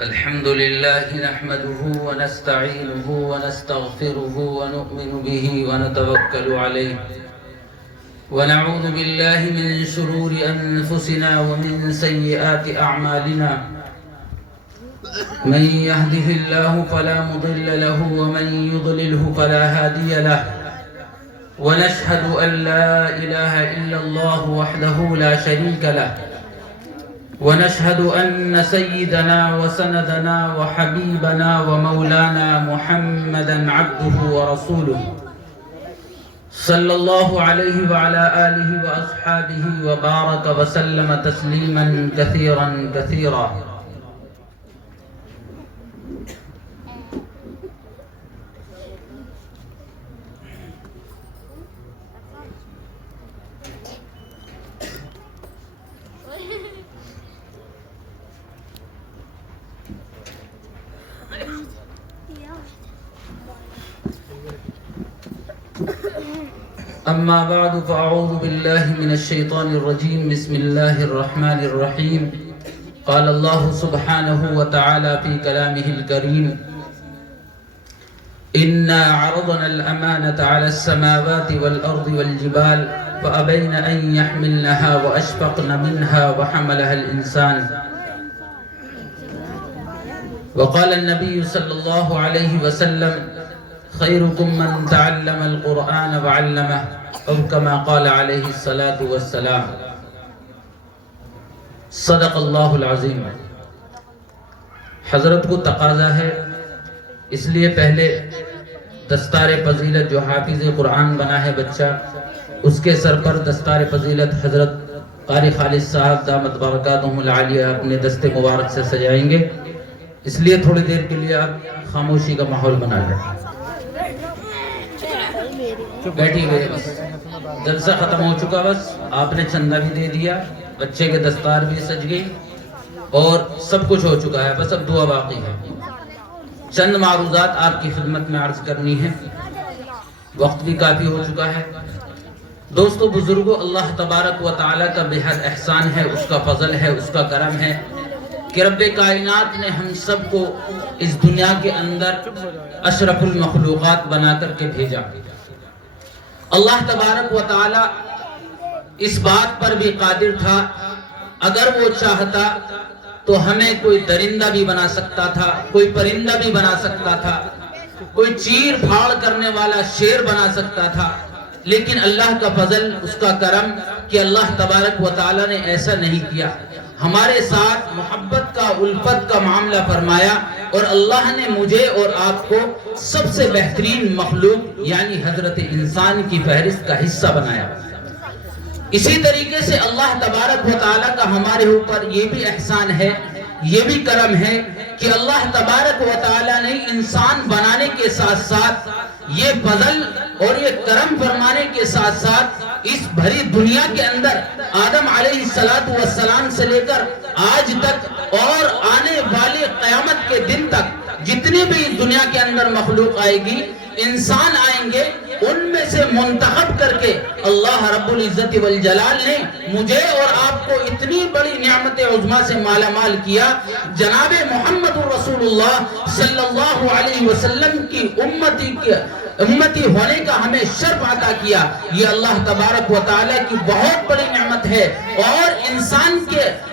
الحمد لله نحمده ونستعينه ونستغفره ونؤمن به ونتوكل عليه ونعوذ بالله من شرور أنفسنا ومن سيئات أعمالنا من يهده الله فلا مضل له ومن يضلله فلا هادي له ونشهد أن لا إله إلا الله وحده لا شريك له ونشهد أن سيدنا وسندنا وحبيبنا ومولانا محمدا عبده ورسوله صلى الله عليه وعلى آله وأصحابه وبارك وسلم تسليما كثيرا كثيرا. أما بعد فأعوذ بالله من الشيطان الرجيم. بسم الله الرحمن الرحيم. قال الله سبحانه وتعالى في كلامه الكريم: إنا عرضنا الأمانة على السماوات والأرض والجبال فأبين أن يحملنها وأشفقن منها وحملها الإنسان. وقال النبي صلى الله عليه وسلم: خيركم من تعلم القرآن وعلمه، أو كما قال عليه الصلاة والسلام. صدق اللہ العظیم. حضرت کو تقاضا ہے، اس لیے پہلے دستار فضیلت جو حافظ قرآن بنا ہے بچہ، اس کے سر پر دستار فضیلت حضرت قاری خالد صاحب دامت برکاتہم العالیہ اپنے دست مبارک سے سجائیں گے. اس لیے تھوڑی دیر کے لیے آپ خاموشی کا ماحول بنا لیں. بیٹھی گئے، بس جلسہ ختم ہو چکا، بس آپ نے چندہ بھی دے دیا، بچے کے دستار بھی سج گئی اور سب کچھ ہو چکا ہے، بس اب دعا باقی ہے. چند معروضات آپ کی خدمت میں عرض کرنی ہے، وقت بھی کافی ہو چکا ہے. دوستو بزرگوں، اللہ تبارک و تعالیٰ کا بے حد احسان ہے، اس کا فضل ہے، اس کا کرم ہے کہ رب کائنات نے ہم سب کو اس دنیا کے اندر اشرف المخلوقات بنا کر کے بھیجا. اللہ تبارک و تعالی اس بات پر بھی قادر تھا، اگر وہ چاہتا تو ہمیں کوئی درندہ بھی بنا سکتا تھا، کوئی پرندہ بھی بنا سکتا تھا، کوئی چیر پھاڑ کرنے والا شیر بنا سکتا تھا. لیکن اللہ کا فضل، اس کا کرم کہ اللہ تبارک و تعالی نے ایسا نہیں کیا. ہمارے ساتھ محبت کا، الفت کا معاملہ فرمایا اور اللہ نے مجھے اور آپ کو سب سے بہترین مخلوق یعنی حضرت انسان کی فہرست کا حصہ بنایا. اسی طریقے سے اللہ تبارک و تعالیٰ کا ہمارے اوپر یہ بھی احسان ہے، یہ بھی کرم ہے کہ اللہ تبارک و تعالیٰ نے انسان بنانے کے ساتھ ساتھ یہ فضل اور یہ کرم فرمانے کے ساتھ ساتھ اس بھری دنیا کے اندر آدم علیہ السلام سے لے کر آج تک اور آنے والے قیامت کے دن تک جتنی بھی دنیا کے اندر مخلوق آئے گی، انسان آئیں گے، ان میں سے منتخب کر کے اللہ رب العزت والجلال نے مجھے اور آپ کو اتنی بڑی نعمت عظمیٰ سے مالا مال کیا. جناب محمد رسول اللہ صلی اللہ علیہ وسلم کی امتی ہونے کا ہمیں شرف عطا کیا. یہ اللہ تبارک و تعالیٰ کی بہت بڑی نعمت ہے. اور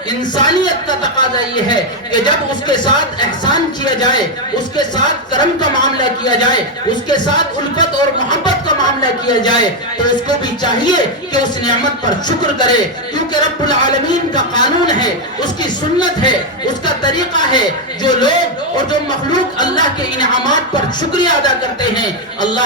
انسانیت کا تقاضا یہ ہے کہ جب اس کے ساتھ احسان کیا جائے، اس کے ساتھ کرم کا معاملہ کیا جائے، اس کے ساتھ الفت اور محبت کا معاملہ کیا جائے، تو اس کو بھی چاہیے کہ اس نعمت پر شکر کرے. کیونکہ رب العالمین کا قانون ہے، اس کی سنت ہے، اس کا طریقہ ہے. جو لوگ اور جو مخلوق اللہ کے انعامات پر شکریہ ادا کرتے ہیں، اللہ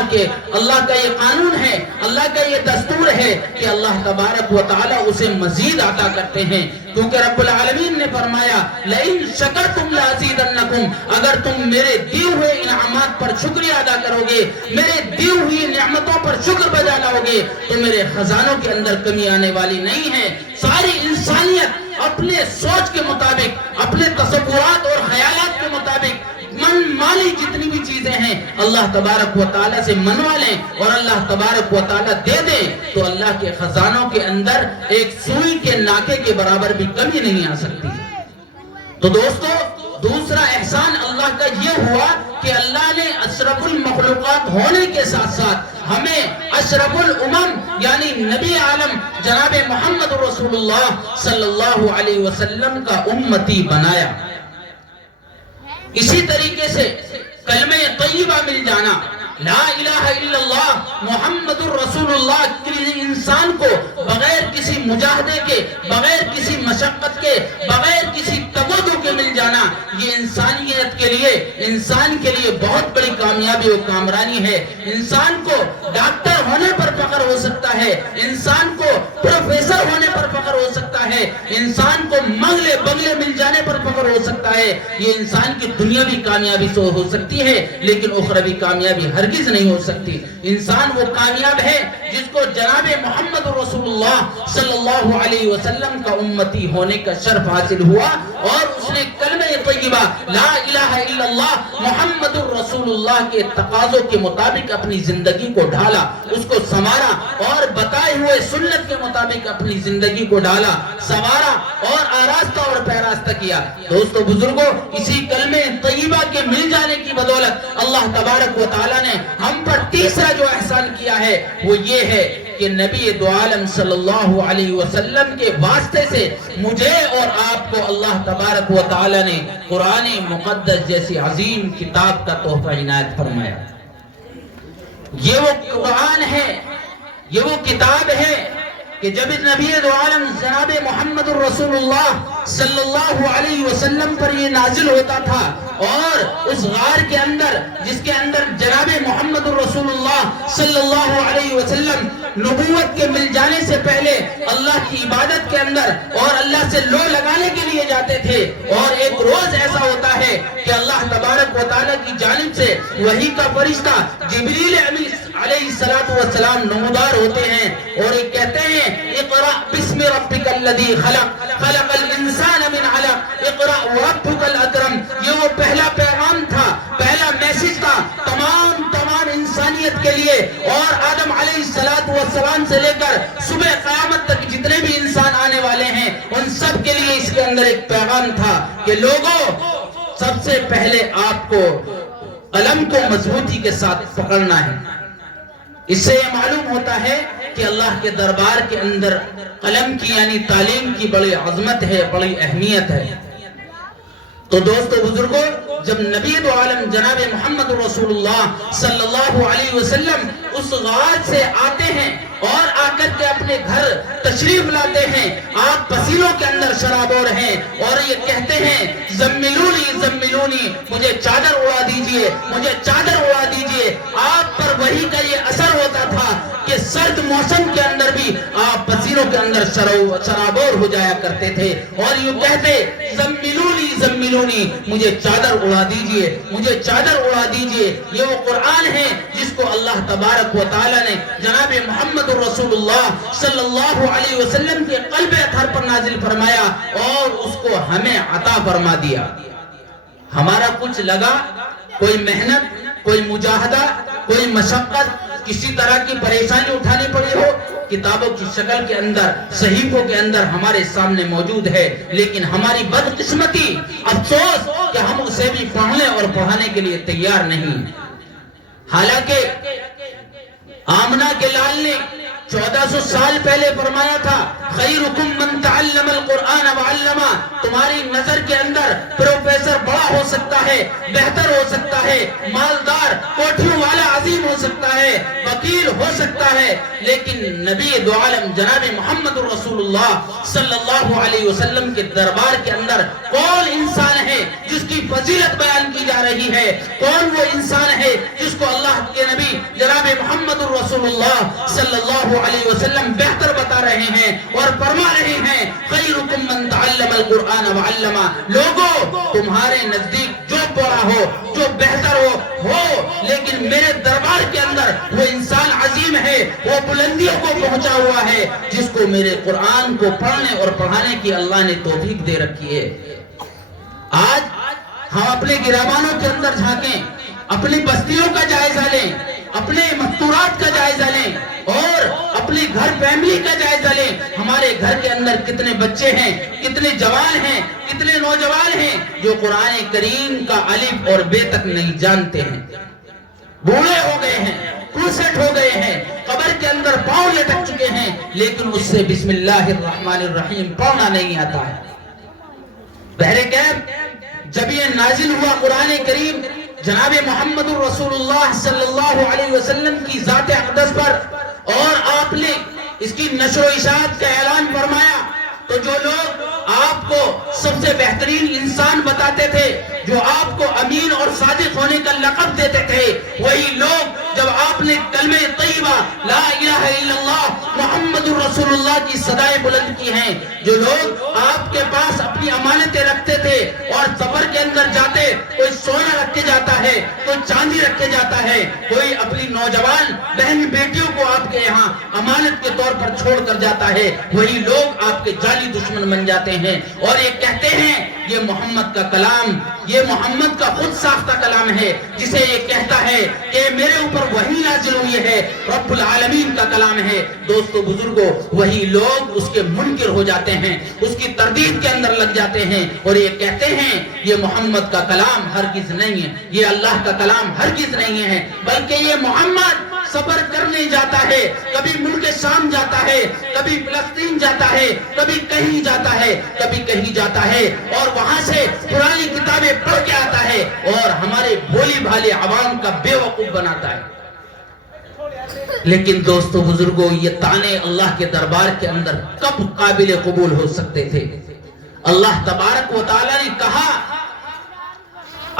کا یہ قانون ہے، اللہ کا یہ دستور ہے کہ اللہ تبارک و تعالی اسے مزید عطا کرتے ہیں. کیونکہ رب العالمین نے فرمایا لئن شکرتم لازیدنکم، اگر تم میرے دیے ہوئے انعامات پر شکریہ ادا کرو گے، میرے دیے ہوئی نعمتوں پر شکر بجا لاؤ گے، تو میرے خزانوں کے اندر کمی آنے والی نہیں ہے. ساری انسانیت اپنے سوچ کے مطابق، اپنے تصورات اور خیالات کے مطابق من مالی جتنی بھی چیزیں ہیں اللہ تبارک و تعالیٰ سے منوا لیں اور اللہ تبارک و تعالیٰ دے دیں تو اللہ کے خزانوں کے اندر ایک سوئی کے ناکے کے برابر بھی کمی نہیں آ سکتی. تو دوستو دوسرا احسان اللہ کا یہ ہوا کہ اللہ نے اشرف المخلوقات ہونے کے ساتھ ساتھ ہمیں اشرف الامم یعنی نبی عالم جناب محمد رسول اللہ صلی اللہ علیہ وسلم کا امتی بنایا. اسی طریقے سے کلمہ طیبہ مل جانا لا الہ الا اللہ محمد الرسول اللہ کے انسان کو بغیر کسی مجاہدے کے، بغیر کسی مشقت کے، بغیر کسی تبدو کے مل جانا، یہ انسانیت کے لیے بہت بڑی کامیابی و کامرانی ہے. انسان کو ڈاکٹر ہونے پر فخر ہو سکتا ہے، انسان کو پروفیسر ہونے پر فخر ہو سکتا ہے، انسان کو منگلے بنگلے مل جانے پر فخر ہو سکتا ہے. یہ انسان کی دنیاوی کامیابی سے ہو سکتی ہے لیکن اخروی کامیابی ہرگز نہیں ہو سکتی. انسان وہ کامیاب ہے جس کو جناب محمد رسول اللہ صلی اللہ علیہ وسلم کا امتی ہونے کا شرف حاصل ہوا اور اس نے کلمہ طیبہ لا الہ الا اللہ محمد رسول اللہ کے تقاضوں کے مطابق اپنی زندگی کو ڈھالا، اس کو سنوارا اور بتائے ہوئے سنت کے مطابق اپنی زندگی کو ڈھالا، سنوارا اور آراستہ اور پیراستہ کیا. دوستو بزرگوں، اسی کلمہ طیبہ کے مل جانے کی بدولت اللہ تبارک و تعالی نے ہم پر تیسرا جو احسان کیا ہے وہ یہ ہے کہ نبی دو عالم صلی اللہ علیہ وسلم کے واسطے سے مجھے اور آپ کو اللہ تبارک و تعالی نے قرآن مقدس جیسی عظیم کتاب کا تحفہ عنایت فرمایا. یہ وہ قرآن ہے، یہ وہ کتاب ہے کہ جب نبی دو عالم جناب محمد الرسول اللہ صلی اللہ علیہ وسلم پر یہ نازل ہوتا تھا اور اس غار کے اندر جس کے اندر جناب محمد الرسول اللہ صلی اللہ علیہ وسلم نبوت کے مل جانے سے پہلے اللہ کی عبادت کے اندر اور اللہ سے لو لگانے کے لیے جاتے تھے. اور ایک روز ایسا ہوتا ہے کہ اللہ تبارک و تعالی کی جانب سے وحی کا فرشتہ جبریل علیہ السلام نمودار ہوتے ہیں اور یہ کہتے ہیں اقرأ بسم ربک الذی خلق خلق الانسان من علق اقرأ وربک الاکرم. یہ وہ پہلا پیغام تھا، پہلا میسج تھا تمام انسانیت کے لیے اور آدم علیہ السلام سے لے کر صبح قیامت تک جتنے بھی انسان آنے والے ہیں ان سب کے لیے اس کے اندر ایک پیغام تھا کہ لوگوں سب سے پہلے آپ کو قلم کو مضبوطی کے ساتھ پکڑنا ہے. اس سے یہ معلوم ہوتا ہے کہ اللہ کے دربار کے اندر قلم کی یعنی تعلیم کی بڑی عظمت ہے، بڑی اہمیت ہے. تو دوستو بزرگوں، جب نبی دو عالم جناب محمد رسول اللہ صلی اللہ علیہ وسلم اس غار سے آتے ہیں اور آ کر کے اپنے گھر تشریف لاتے ہیں، آپ پسینوں کے اندر شرابور ہیں اور یہ کہتے ہیں زملونی زملونی، مجھے چادر اڑا دیجئے، مجھے چادر اڑا دیجئے. آپ پر وحی کا یہ اثر ہوتا تھا کہ سرد موسم کے اندر بھی آپ پسینوں کے اندر شرابور ہو جایا کرتے تھے اور یہ کہتے زملونی زملونی، مجھے چادر اڑا دیجئے، مجھے چادر اڑا دیجئے. یہ وہ قرآن ہے جس کو اللہ تبارک و تعالی نے جناب محمد رسول اللہ صلی اللہ علیہ وسلم کے قلب اطہر پر نازل فرمایا اور اس کو ہمیں عطا فرما دیا. ہمارا کچھ لگا، کوئی محنت، کوئی مجاہدہ، کوئی مشقت، کسی طرح کی پریشانی اٹھانی پڑی ہو، کتابوں کی شکل کے اندر، صحیفوں کے اندر ہمارے سامنے موجود ہے، لیکن ہماری بدقسمتی، افسوس کہ ہم اسے بھی پڑھنے اور پڑھانے کے لیے تیار نہیں. حالانکہ آمنہ کے لال نے 1400 سال پہلے فرمایا تھا خیرکم من تعلم القرآن وعلمہ، تمہاری نظر کے اندر پروفیسر بڑا ہو سکتا ہے، بہتر ہو سکتا ہے، مالدار کوٹھیوں والا عظیم ہو سکتا ہے، وکیل ہو سکتا ہے، لیکن نبی دو عالم جناب محمد رسول اللہ صلی اللہ علیہ وسلم کے دربار کے اندر کون انسان ہے جس کی فضیلت بیان کی جا رہی ہے؟ کون وہ انسان ہے جس کو اللہ کے نبی جناب محمد رسول اللہ صلی اللہ علیہ وسلم بہتر بتا رہے ہیں اور فرما رہے ہیں خیرکم من تعلم القرآن وعلمہ. لوگوں تمہارے نزدیک جو بڑا ہو، جو بہتر ہو، لیکن میرے دربار کے اندر وہ انسان عظیم ہے، وہ بلندیوں کو پہنچا ہوا ہے جس کو میرے قرآن کو پڑھنے اور پڑھانے کی اللہ نے توفیق دے رکھی ہے. آج ہم اپنے گرامانوں کے اندر جھانکیں، اپنی بستیوں کا جائزہ لیں، اپنے مستورات کا جائزہ لیں اور اپنی گھر فیملی کا جائزہ لیں. ہمارے گھر کے اندر کتنے بچے ہیں, کتنے جوان ہیں, کتنے نوجوان ہیں جو قرآن کریم کا الف اور بے تک نہیں جانتے ہیں, بوڑھے ہو گئے ہیں, کروسٹ ہو گئے ہیں, قبر کے اندر پاؤں لٹک چکے ہیں, لیکن اس سے بسم اللہ الرحمن الرحیم پڑھنا نہیں آتا ہے. بہرکیف جب یہ نازل ہوا قرآن کریم جناب محمد الرسول اللہ صلی اللہ علیہ وسلم کی ذات اقدس پر, اور آپ نے اس کی نشر و اشاعت کا اعلان فرمایا, تو جو لوگ آپ کو سب سے بہترین انسان بتاتے تھے, جو آپ کو امین اور صادق ہونے کا لقب دیتے تھے, وہی لوگ جب آپ نے کلمہ طیبہ لا الہ الا اللہ محمد الرسول اللہ کی صدائیں بلند کی ہیں, جو لوگ آپ کے پاس اپنی امانتیں رکھتے تھے اور سفر کے اندر جاتے, کوئی سونا رکھ کے جاتا ہے, کوئی چاندی رکھ کے جاتا ہے, کوئی اپنی نوجوان بہن بیٹیوں کو آپ کے یہاں امانت کے طور پر چھوڑ کر جاتا ہے, وہی لوگ آپ کے جعلی دشمن بن جاتے ہیں اور یہ کہتے ہیں یہ محمد کا کلام, یہ محمد کا خود ساختہ کلام ہے, جسے یہ کہتا ہے کہ میرے اوپر وحی نازل ہوئی ہے, رب العالمین کا کلام ہے. دوستو بزرگوں, وہی لوگ اس کے منکر ہو جاتے ہیں, اس کی تردید کے اندر لگ جاتے ہیں اور یہ کہتے ہیں یہ محمد کا کلام ہرگز نہیں ہے, یہ اللہ کا کلام ہرگز نہیں ہے, بلکہ یہ محمد سفر کرنے جاتا ہے, کبھی ملک شام جاتا ہے, کبھی فلسطین جاتا ہے, کبھی کہیں جاتا ہے, کبھی کہیں جاتا ہے, اور وہاں سے پرانی کتابیں پڑھ کے آتا ہے اور ہمارے بھولی بھالے عوام کا بے وقوف بناتا ہے. لیکن دوستو بزرگوں, یہ تانے اللہ کے دربار کے اندر کب قابل قبول ہو سکتے تھے؟ اللہ تبارک و تعالی نے کہا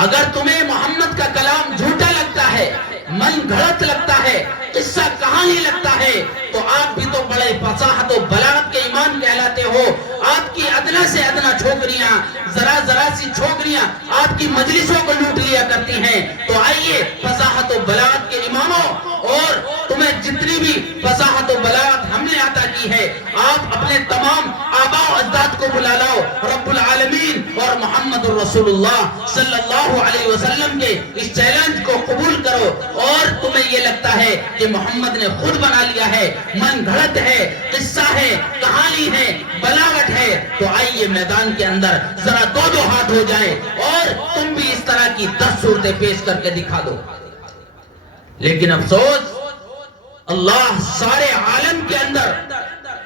اگر تمہیں محمد کا کلام جھوٹا لگتا ہے, من گھڑت لگتا ہے, قصہ کہانی لگتا ہے, تو آپ بھی تو بڑے فصاحت و بلاغت کے ایمان کہلاتے ہو. آپ کی ادنا سے ادنا چھوکریاں, ذرا سی چھوکریاں آپ کی مجلسوں کو لوٹ لیا کرتی ہیں. تو آئیے فصاحت و بلاغت کے اماموں, اور تمہیں جتنی بھی فصاحت و بلاغت ہم نے عطا کی ہے, آپ اپنے تمام آباء و اجداد کو بلا لاؤ, رب العالمین اور محمد الرسول اللہ صلی اللہ علیہ وسلم کے اس چیلنج کو قبول کرو. اور تمہیں یہ لگتا ہے کہ محمد نے خود بنا لیا ہے, من گھڑت ہے, قصہ ہے, کہانی ہے, بلاغت ہے, تو آئیے میدان کے اندر ذرا دو ہاتھ ہو جائیں اور تم بھی اس طرح کی 10 صورتیں پیش کر کے دکھا دو. لیکن افسوس, اللہ سارے عالم کے اندر,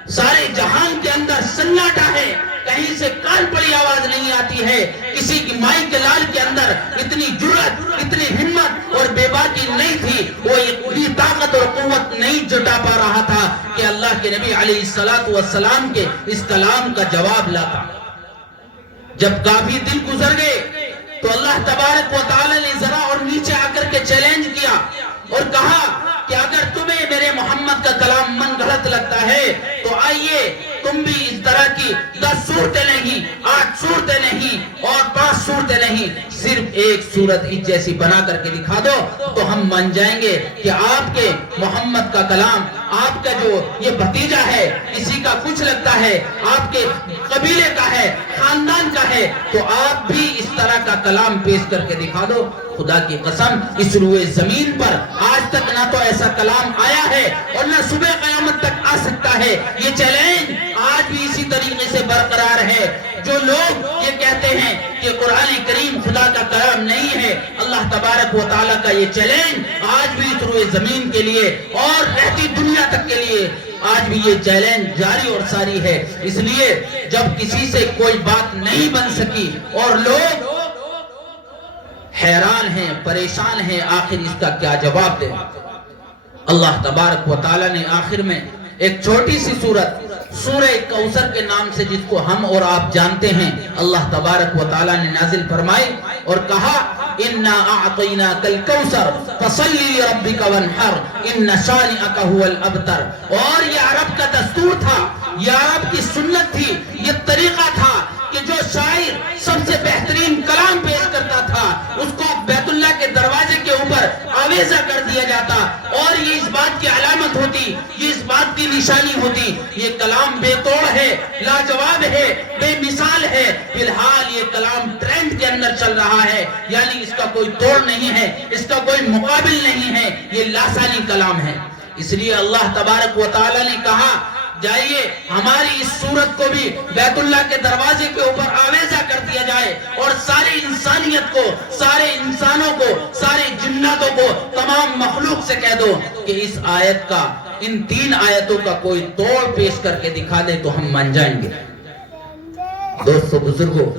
سارے جہان کے اندر سناٹا ہے, کہیں سے کان پڑی آواز نہیں آتی ہے, کسی کی مائی کے لال کے اندر اتنی جرأت, اتنی ہمت اور بے باکی نہیں تھی, وہ اتنی طاقت اور قوت نہیں جٹا پا رہا تھا کہ اللہ کے نبی علیہ السلام کے اس کلام کا جواب لاتا. جب کافی دن گزر گئے تو اللہ تبارک و تعالی نے ذرا اور نیچے آ کر کے چیلنج کیا اور کہا کہ اگر تمہیں میرے محمد کا کلام من گھڑت لگتا ہے تو آئیے تم بھی اس طرح کی 10 صورتیں نہیں, 8 صورتیں نہیں اور 5 صورتیں نہیں, صرف ایک صورت اس جیسی بنا کر کے دکھا دو تو ہم مان جائیں گے کہ آپ کے محمد کا کلام, آپ کا جو یہ بھتیجا ہے, کسی کا کچھ لگتا ہے, آپ کے قبیلے کا ہے, خاندان کا ہے, تو آپ بھی اس طرح کا کلام پیش کر کے دکھا دو. خدا کی قسم, اس روئے زمین پر آج تک نہ تو ایسا کلام آیا ہے اور نہ صبح قیامت تک آ سکتا ہے. یہ چیلنج آج بھی اسی طریقے سے برقرار ہے. جو لوگ یہ کہتے ہیں کہ قرآن کریم خدا کا کلام نہیں ہے, اللہ تبارک و تعالیٰ کا یہ چیلنج آج بھی اس روئے زمین کے لیے اور رہتی دنیا تک کے لیے آج بھی یہ چیلنج جاری اور ساری ہے. اس لیے جب کسی سے کوئی بات نہیں بن سکی اور لوگ حیران ہیں, پریشان ہیں, آخر اس کا کیا جواب دیں, اللہ تبارک و تعالیٰ نے آخر میں ایک چھوٹی سی سورت, سورہ کوثر کے نام سے جس کو ہم اور آپ جانتے ہیں, اللہ تبارک و تعالیٰ نے نازل فرمائی اور کہا اِنَّا أَعْطَيْنَاكَ الْكَوْثَرَ فَصَلِّ لِرَبِّكَ وَانْحَرْ إِنَّ شَانِئَكَ هُوَ الْأَبْتَرُ. اور یہ عرب کا دستور تھا, یہ عرب کی سنت تھی, یہ طریقہ تھا کہ جو شاعر سب سے بہترین کلام پیش کرتا تھا اس کو بیت اللہ کے دروازے کے اوپر آویزہ کر دیا جاتا, اور یہ اس بات کی علامت ہوتی, یہ اس بات کی نشانی ہوتی, یہ کلام بے توڑ ہے, لاجواب ہے, بے مثال ہے, فی الحال یہ کلام ٹرینڈ کے اندر چل رہا ہے, یعنی اس کا کوئی توڑ نہیں ہے, اس کا کوئی مقابل نہیں ہے, یہ لاسانی کلام ہے. اس لیے اللہ تبارک و تعالی نے کہا جائیے ہماری اس صورت کو بھی بیت اللہ کے دروازے کے اوپر آویزہ کر دیا جائے اور ساری انسانیت کو، سارے انسانوں کو، سارے جناتوں کو، تمام مخلوق سے کہہ دو کہ اس آیت کا، ان 3 آیتوں کا کوئی توڑ پیش کر کے دکھا دے تو ہم مان جائیں گے۔ دوستو بزرگوں،